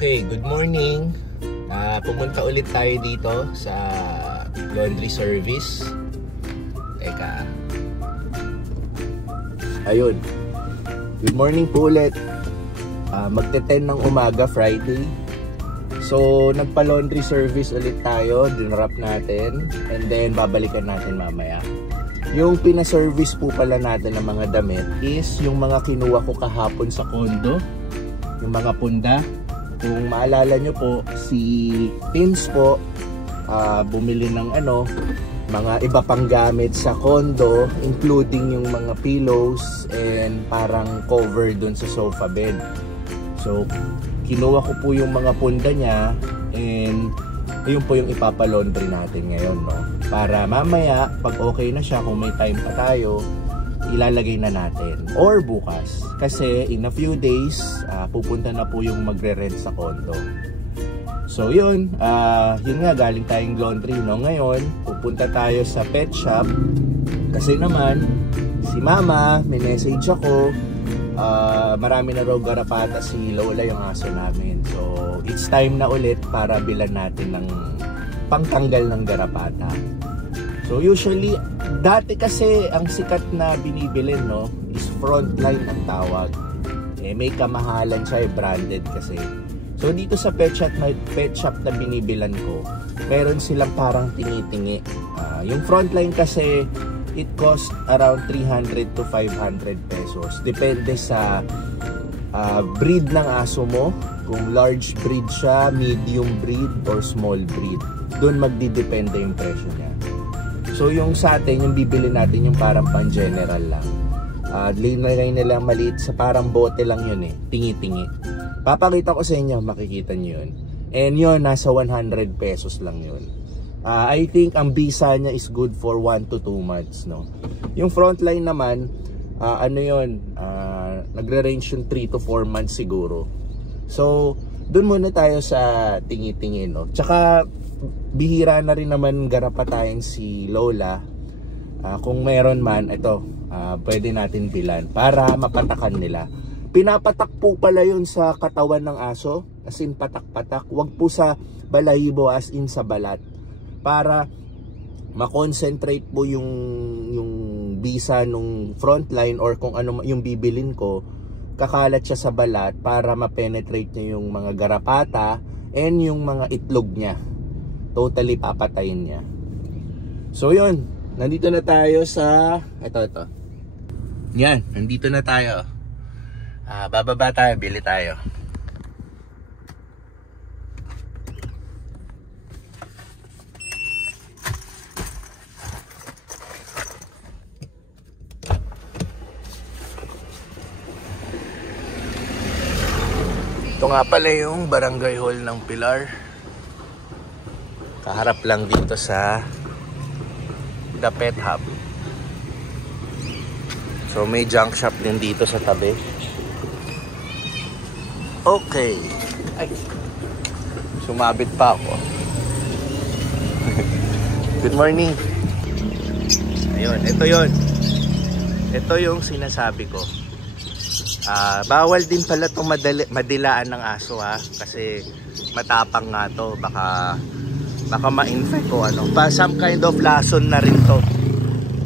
Okay, good morning. Pumunta ulit tayo dito sa laundry service. Teka. Ayun. Good morning po ulit. Magte-10 ng umaga, Friday. So, nagpa-laundry service ulit tayo. Dinrap natin. And then, babalikan natin mamaya. Yung pina-service po pala natin ng mga damit is yung mga kinuha ko kahapon sa condo. Yung mga punda. Kung maalala nyo po, si Pins po bumili ng mga iba pang gamit sa condo, including yung mga pillows and parang cover dun sa sofa bed. So, kinuha ko po yung mga punda niya and yun po yung ipapalaundry natin ngayon, no? Para mamaya, pag okay na siya, kung may time pa tayo, ilalagay na natin or bukas kasi in a few days pupunta na po yung magre-rent sa condo. So yun nga, galing tayong laundry, no? Ngayon pupunta tayo sa pet shop kasi naman si mama may message ako, marami na raw garapata si Lola, yung aso namin. So it's time na ulit para bilan natin ng pangtanggal ng garapata. So usually, dati kasi ang sikat na binibilin, no, is Frontline ang tawag. May kamahalan siya, branded kasi. So dito sa pet shop na binibilan ko, meron silang parang tingi-tingi. Yung Frontline kasi, it cost around 300 to 500 pesos. Depende sa breed ng aso mo. Kung large breed siya, medium breed, or small breed. Doon magdidepende yung presyo niya. So yung sa atin, yung bibili natin yung parang pang general lang. Linagay nila maliit sa parang bote lang yun eh. Tingi-tingi. Papakita ko sa inyo, makikita nyo yun. And yun, nasa 100 pesos lang yun. I think ang bisa niya is good for 1 to 2 months, no? Yung Frontline naman, nagre-range yung 3 to 4 months siguro. So, dun muna tayo sa tingi-tingi, no? Tsaka, bihira na rin naman garapatayin si Lola. Kung meron man, ito, pwede natin bilan para mapatakan nila. Pinapatak po pala yun sa katawan ng aso, as in patak-patak. Huwag po sa balahibo, as in sa balat. Para makonsentrate po yung bisa nung Frontline or kung ano yung bibilin ko, kakalat siya sa balat para ma-penetrate niya yung mga garapata and yung mga itlog niya. Totally papatayin niya. So yun, nandito na tayo sa ito. Yan, nandito na tayo. Bababa tayo, bili tayo. Ito nga pala yung barangay hall ng Pilar. Kaharap lang dito sa The Pet Hub. So may junk shop din dito sa tabi. Okay. Ay, sumabit pa ako. Good morning. Ayun, ito yun. Ito yung sinasabi ko. Bawal din pala itong madilaan ng aso, ha. Kasi matapang nga to. Baka ma-infect o ano. Some kind of lason na rin to.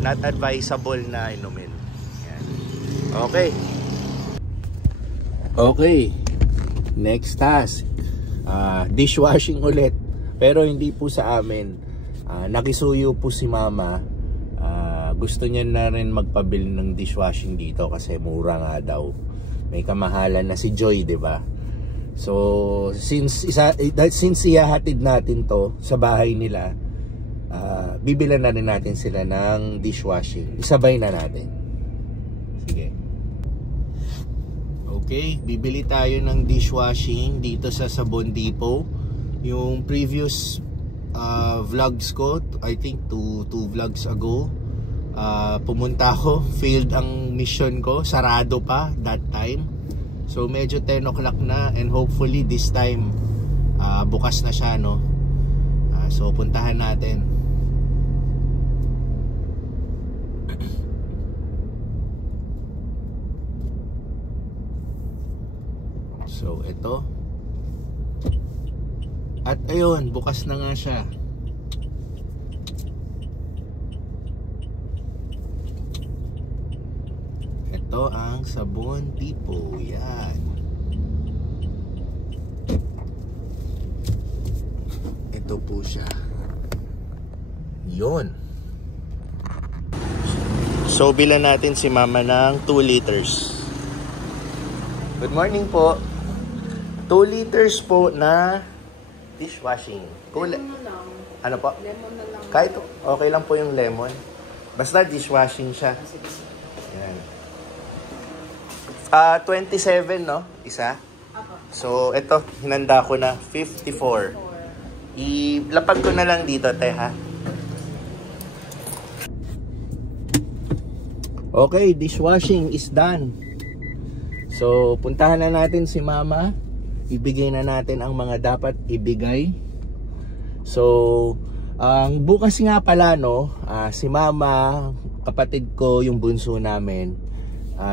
Not advisable na inumin. Yan. Okay. Okay. Next task. Dishwashing ulit. Pero hindi po sa amin. Nakisuyo po si mama. Gusto niya na rin magpabili ng dishwashing dito kasi mura nga daw. May kamahalan na si Joy, 'di ba? So, since ihahatid natin to sa bahay nila, bibilan na rin natin sila ng dishwashing. Isabay na natin. Sige. Okay, bibili tayo ng dishwashing dito sa Sabon Depot. Yung previous vlogs ko, I think two vlogs ago, pumunta ako, failed ang mission ko, sarado pa that time. So medyo 10 o'clock na and hopefully this time bukas na siya, no? So puntahan natin. So, ito. At ayun, bukas na nga siya. Ito ang sabon tipo. Yan. Ito po siya. Yun. So, bilan natin si mama ng 2 liters. Good morning po. 2 liters po na dishwashing. Lemon na lang. Ano po? Lemon na lang. Kahit okay lang po yung lemon. Basta dishwashing siya. Yan. 27, no? Isa. So, ito, hinanda ko na 54. Ilapag ko na lang dito, teha. Okay, dishwashing is done. So, puntahan na natin si mama. Ibigay na natin ang mga dapat ibigay. So, ang bukas nga pala, no, si mama, kapatid ko, yung bunso namin,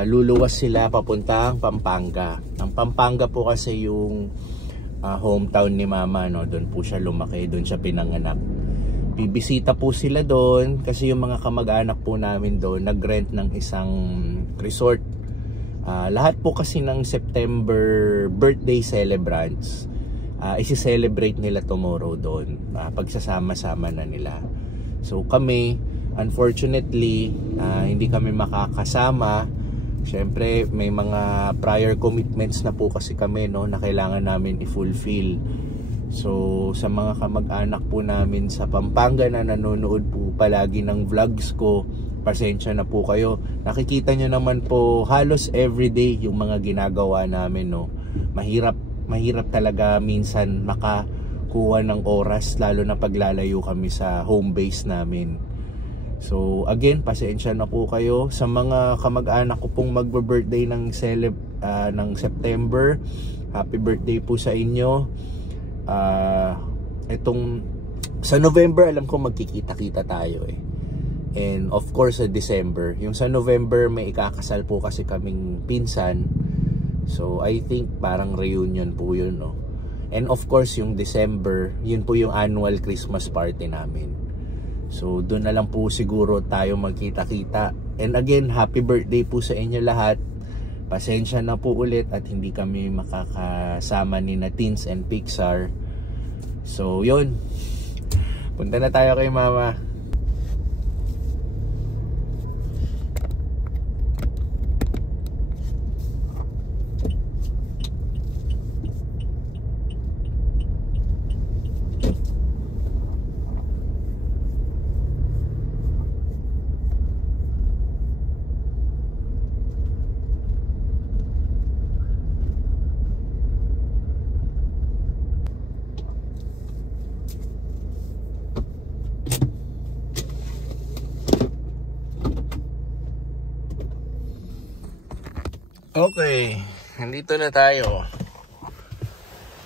luluwas sila papuntang Pampanga. Ang Pampanga po kasi yung hometown ni mama, no? Doon po siya lumaki, doon siya pinanganak. Bibisita po sila doon kasi yung mga kamag-anak po namin doon nag-rent ng isang resort. Lahat po kasi ng September birthday celebrants isi-celebrate nila tomorrow doon. Pagsasama-sama na nila. So kami, unfortunately, hindi kami makakasama. Siyempre, may mga prior commitments na po kasi kami, no, na kailangan namin i-fulfill. So, sa mga kamag-anak po namin sa Pampanga na nanonood po palagi ng vlogs ko, pasensya na po kayo. Nakikita nyo naman po halos everyday yung mga ginagawa namin, no. Mahirap talaga minsan makakuha ng oras, lalo na paglalayo kami sa home base namin. So again, pasensya na po kayo sa mga kamag-anak ko pong magbe-birthday ng September. Happy birthday po sa inyo. Itong sa November alam ko magkikita-kita tayo eh. And of course sa December. Yung sa November may ikakasal po kasi kaming pinsan. So I think parang reunion po yun, no. And of course yung December, yun po yung annual Christmas party namin. So, doon na lang po siguro tayo magkita-kita. And again, happy birthday po sa inyo lahat. Pasensya na po ulit at hindi kami makakasama ni na Teens and Pixar. So, yun. Punta na tayo kay mama. Okay, nandito na tayo.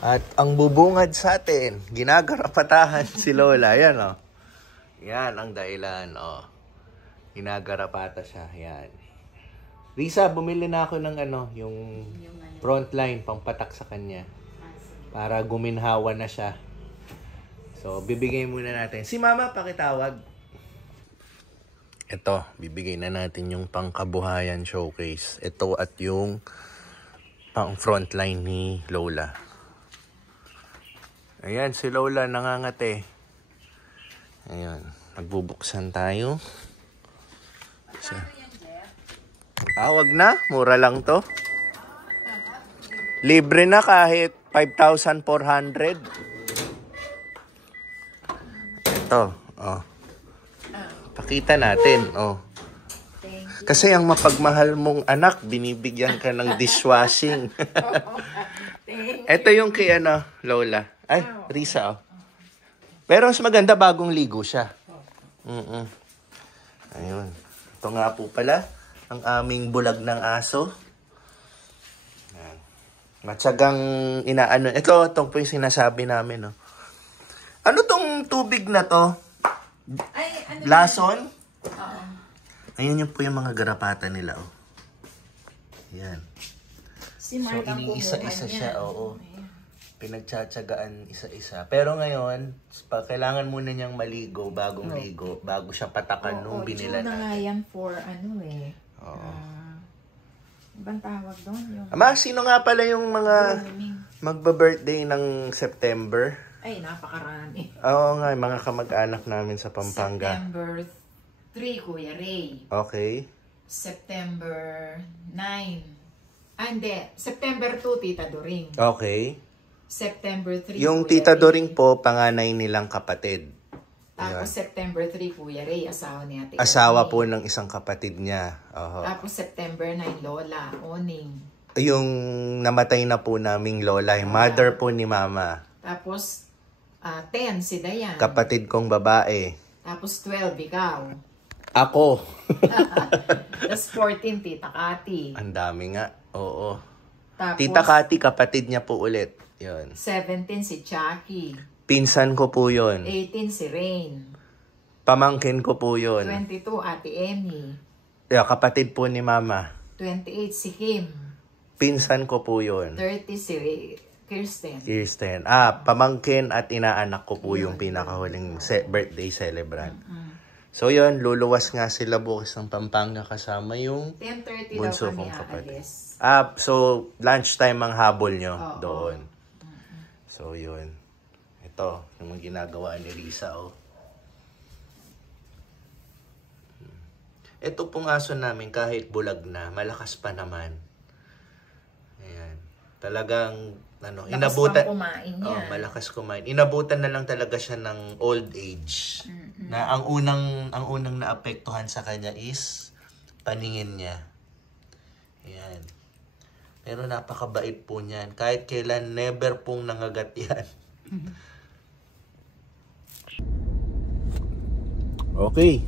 At ang bubungad sa atin, ginagarapatahan si Lola. Yan, oh. Yan ang dahilan, oh. Ginagarapata siya. Yan. Risa, bumili na ako ng yung frontline, pampatak sa kanya. Para guminhawa na siya. So, bibigay muna natin. Si Mama, pakitawag. Ito, bibigay na natin yung pangkabuhayan showcase. Ito at yung pang frontline ni Lola. Ayan, si Lola nangangate. Ayan, magbubuksan tayo. Wag na, mura lang to. Libre na kahit 5,400. Ito, oh. Pakita natin, oh. Kasi ang mapagmahal mong anak, binibigyan ka ng dishwashing. Ito yung kay Lola. Ay, Risa, oh. Pero mas maganda bagong ligo siya. Ayun. Ito nga po pala, ang aming bulag ng aso. Ayan. Matyagang inaano. Ito po yung sinasabi namin, oh. Ano tong tubig na to? Lason? Ayun yung po yung mga garapata nila, oh. Ayan. Si Mark ang iniisa-isa kumuha siya, niyan. oo. Pinagtsatsagaan isa-isa. Pero ngayon, kailangan muna niyang maligo, bagong ligo, bago siya patakan nung binila na nga natin. yan for ano eh. Ibang tawag doon? Yung Sino nga pala yung mga grooming. magba-birthday ng September? Ay, napakarami. Oo nga, mga kamag-anak namin sa Pampanga. September 3, Kuya Ray. Okay. September 9. Hindi. September 2, Tita Doring. Okay. September 3, Yung Kuya Tita Ray. Doring po, panganay nilang kapatid. Tapos September 3, Kuya Ray, asawa ni Ate Asawa Oni. po ng isang kapatid niya. Oho. Tapos September 9, Lola, Oning. Yung namatay na po naming lola, yung mother po ni Mama. Tapos 10, si Dayan. Kapatid kong babae. Tapos 12, ikaw. Ako. Tapos 14, Tita Kati. Ang dami nga. Oo. Tapos Tita Kati, kapatid niya po ulit. Yun. 17, si Chucky. Pinsan ko po yun. 18, si Rain. Pamangkin ko po yun. 22, Ate Emmy. Kapatid po ni Mama. 28, si Kim. Pinsan ko po yun. 30, si Kirsten. Kirsten. Pamangkin at inaanak ko po yung pinakahuling birthday celebrant. So yun, luluwas nga sila bukas ng Pampanga kasama yung 10:30 daw bunso kami kong kapatid. aalis. So lunchtime ang habol nyo doon. So yun. Ito, yung ginagawa ni Risa, oh. Ito pong aso namin, kahit bulag na, malakas pa naman. Ayan. Talagang, inabutan. Kumain yan. Malakas kumain. Inabutan na lang talaga siya ng old age. Na ang unang naapektuhan sa kanya is paningin niya. Ayan. Pero napakabait po niyan. Kahit kailan, never pong nangagat yan. Okay.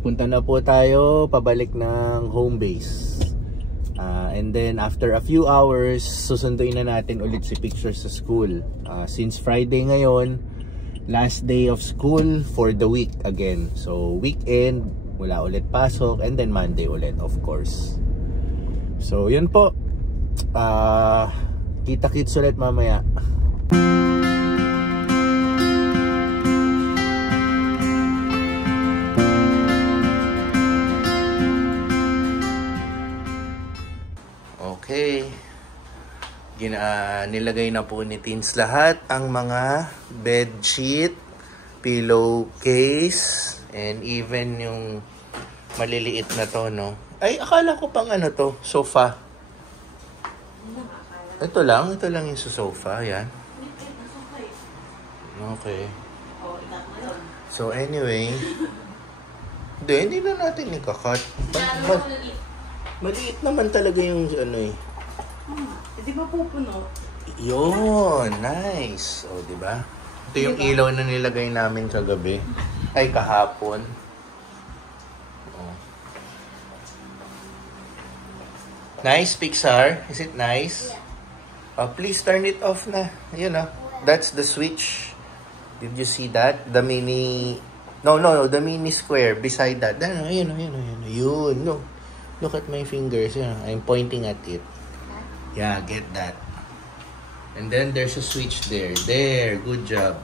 Punta na po tayo pabalik ng home base. And then after a few hours, susunduin na natin ulit si Picture sa school. Since Friday ngayon, last day of school for the week again. So weekend, wala ulit pasok, and then Monday ulit, of course. So yun po. Kita-kits ulit mamaya. Okay. Nilagay na po ni Teens lahat ang mga bed sheet, pillowcase, and even yung maliliit na to, no? Ay, akala ko pang ano to, sofa. Ito lang yung sa sofa, yan. Okay. So anyway, hindi na natin ikakat. Maliit naman talaga yung ano eh. Di ba pupuno? Yun, nice. O, di ba? Ito yung ilaw na nilagay namin kagabi. Ay, kahapon. Oh. Nice, Pixar? Is it nice? Yeah. Please turn it off na. Yun that's the switch. Did you see that? The mini... No, the mini square beside that. Yun. No. Look at my fingers. I'm pointing at it. Yeah, get that. And then there's a switch there. There, good job.